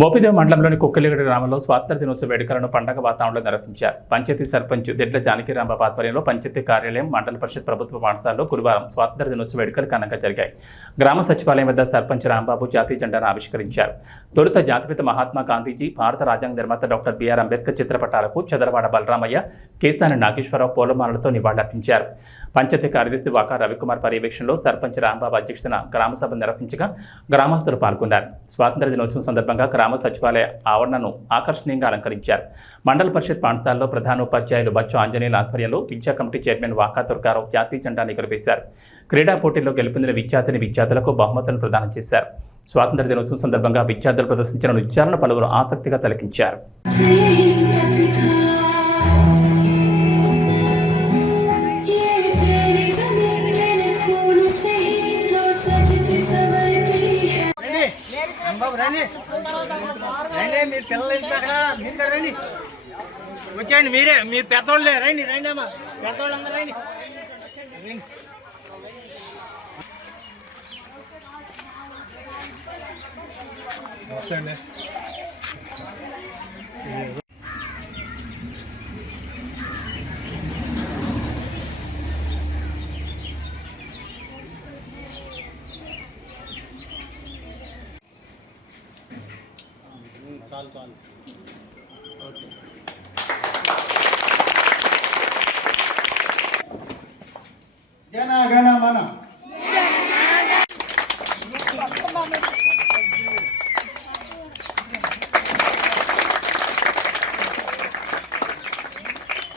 మోపిదేవ మండలంలోని కుక్కలిగడ గ్రామంలో స్వాతంత్ర దినోత్సవ వేడుకలను పండగ వాతావరణంలో నిర్వహించారు. పంచాయతీ సర్పంచ్ దిడ్ల జానకిరాంబాబు ఆధ్వర్యంలో పంచాయతీ కార్యాలయం మండల పరిషత్ ప్రభుత్వ పాఠశాలలో గురువారం స్వాతంత్ర దినోత్సవ వేడుకలు ఘనంగా జరిగాయి. గ్రామ సచివాలయం వద్ద సర్పంచ్ రాంబాబు జాతీయ జెండాను ఆవిష్కరించారు. తొలుత జాతిపిత మహాత్మా గాంధీజీ భారత రాజ్యాంగ నిర్మాత డాక్టర్ బిఆర్ అంబేద్కర్ చిత్రపటాలకు చదరవాడ బలరామయ్య కేసాని నాగేశ్వరరావు పూలమాలలతో నివాళులర్పించారు. పంచాయతీ కార్యదర్శి వాకా రవికుమార్ పర్యవేక్షణలో సర్పంచ్ రాంబాబు అధ్యక్షతన గ్రామసభ నిర్వహించగా గ్రామస్తులు పాల్గొన్నారు. స్వాతంత్ర దినోత్సవం సందర్భంగా గ్రామ సచివాలయ ఆవరణను ఆకర్షణీయంగా అలంకరించారు. మండల పరిషత్ ప్రాంతాల్లో ప్రధాన ఉపాధ్యాయులు బచ్చు ఆంజనేయుల ఆధ్వర్యంలో విద్యా కమిటీ చైర్మన్ వాకా దుర్గారావు జాతీయ జెండా ఎగురవేశారు క్రీడా పోటీల్లో గెలుపొందిన విద్యార్థిని విద్యార్థులకు బహుమతులను ప్రదానం చేశారు. స్వాతంత్ర దినోత్సవం సందర్భంగా విద్యార్థులు ప్రదర్శించిన నృత్యాలను పలువురు ఆసక్తిగా తిలకించారు. బాబు రండి. రండి మీరు పిల్లలు ఇంటి అక్కడ మీరు రండి. వచ్చేయండి మీరే మీరు పెద్దోళ్ళే రండి రండి అమ్మా. పెద్దోళ్ళు అందరూ రండి. రండి. काल काल ओके जन गण मन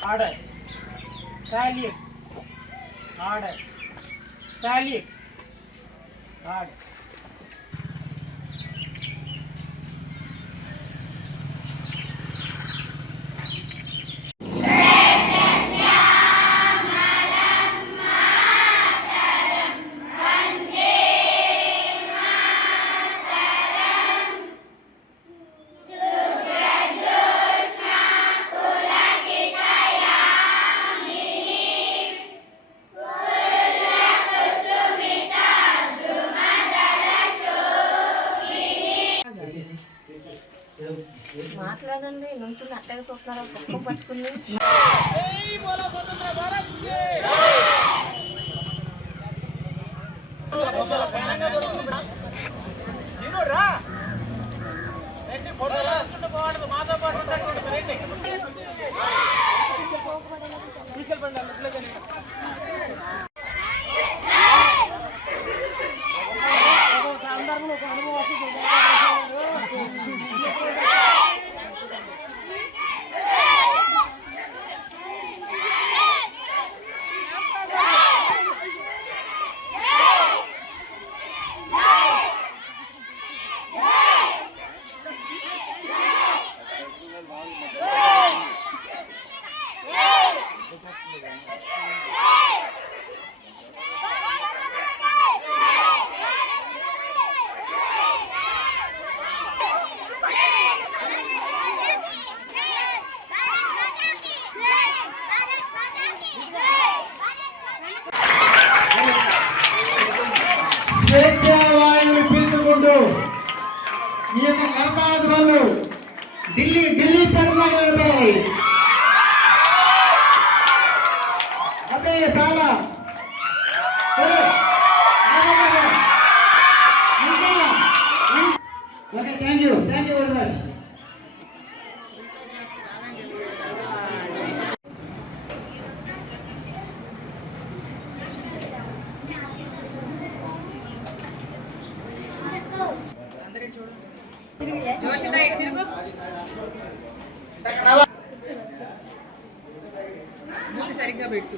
order salute order salute order మాట్లాడండి నుంచుని అట్టగా చూస్తున్నారు కుక్క పట్టుకుని. స్వేచ్ఛ వాయువుని పీల్చుకుంటూ ఈ యొక్క కడతాధ్వలు ఢిల్లీ ఢిల్లీ తరఫున నిలబడాయి అదే చాలా సరిగ్గా పెట్టు.